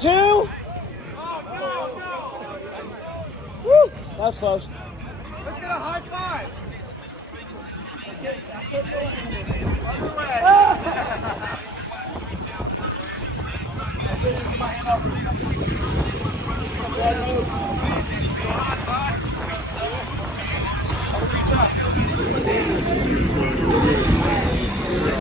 two. Woo, that was close. Let's get a high five.